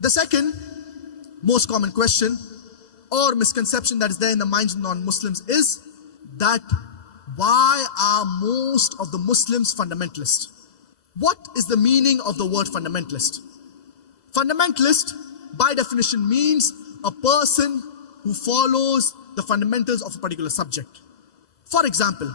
The second most common question or misconception that is there in the minds of non-Muslims is that why are most of the Muslims fundamentalist? What is the meaning of the word fundamentalist? Fundamentalist, by definition, means a person who follows the fundamentals of a particular subject. For example,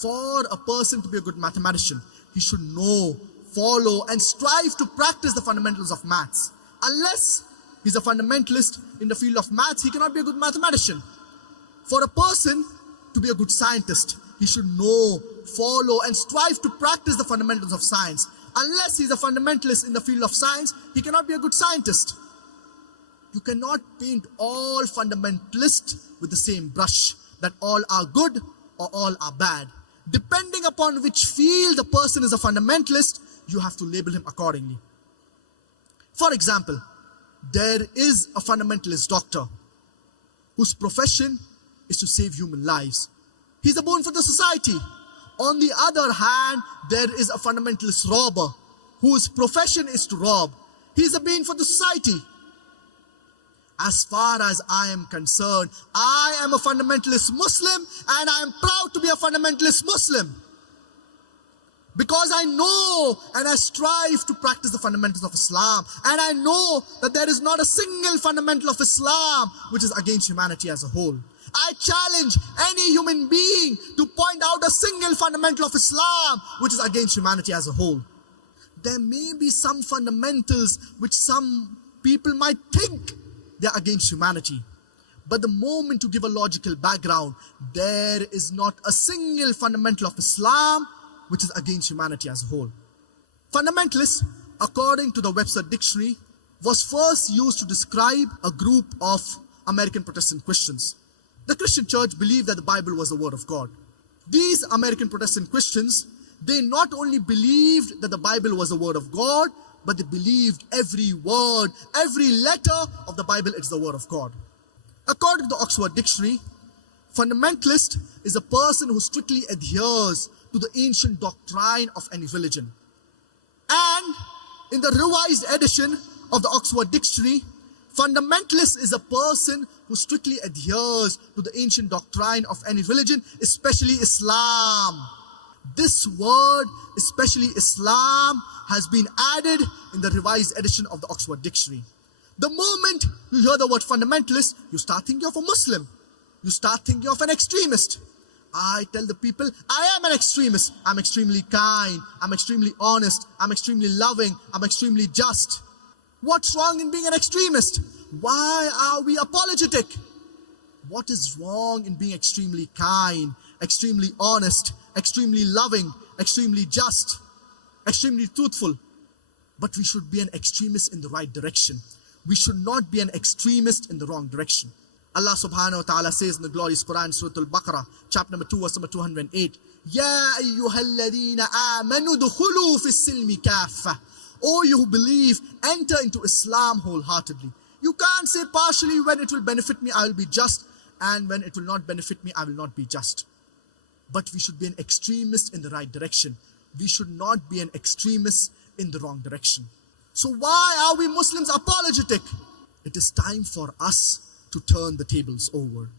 for a person to be a good mathematician, he should know, follow, and strive to practice the fundamentals of maths. Unless he's a fundamentalist in the field of maths, he cannot be a good mathematician. For a person to be a good scientist, he should know, follow, and strive to practice the fundamentals of science. Unless he's a fundamentalist in the field of science, he cannot be a good scientist. You cannot paint all fundamentalists with the same brush, that all are good or all are bad. Depending upon which field the person is a fundamentalist, you have to label him accordingly. For example, there is a fundamentalist doctor whose profession is to save human lives. He's a boon for the society. On the other hand, there is a fundamentalist robber whose profession is to rob. He's a bane for the society. As far as I am concerned, I am a fundamentalist Muslim and I am proud to be a fundamentalist Muslim. Because I know and I strive to practice the fundamentals of Islam. And I know that there is not a single fundamental of Islam which is against humanity as a whole. I challenge any human being to point out a single fundamental of Islam which is against humanity as a whole. There may be some fundamentals which some people might think they're against humanity. But the moment you give a logical background, there is not a single fundamental of Islam which is against humanity as a whole. Fundamentalist, according to the Webster Dictionary, was first used to describe a group of American Protestant Christians. The Christian church believed that the Bible was the word of God. These American Protestant Christians, they not only believed that the Bible was the word of God, but they believed every word, every letter of the Bible is the word of God. According to the Oxford Dictionary, fundamentalist is a person who strictly adheres to the ancient doctrine of any religion. And in the revised edition of the Oxford Dictionary, fundamentalist is a person who strictly adheres to the ancient doctrine of any religion, especially Islam. This word, especially Islam, has been added in the revised edition of the Oxford Dictionary. The moment you hear the word fundamentalist, you start thinking of a Muslim. You start thinking of an extremist. I tell the people, I am an extremist. I'm extremely kind. I'm extremely honest. I'm extremely loving. I'm extremely just. What's wrong in being an extremist? Why are we apologetic? What is wrong in being extremely kind, extremely honest, extremely loving, extremely just, extremely truthful? But we should be an extremist in the right direction. We should not be an extremist in the wrong direction. Allah subhanahu wa ta'ala says in the glorious Quran, Surah Al-Baqarah, chapter number 2, verse number 208, Ya ayyuhalladhina amanu dukhulu fi silmi kaffa. O you who believe, enter into Islam wholeheartedly. You can't say partially, when it will benefit me, I will be just, and when it will not benefit me, I will not be just. But we should be an extremist in the right direction. We should not be an extremist in the wrong direction. So why are we Muslims apologetic? It is time for us to turn the tables over.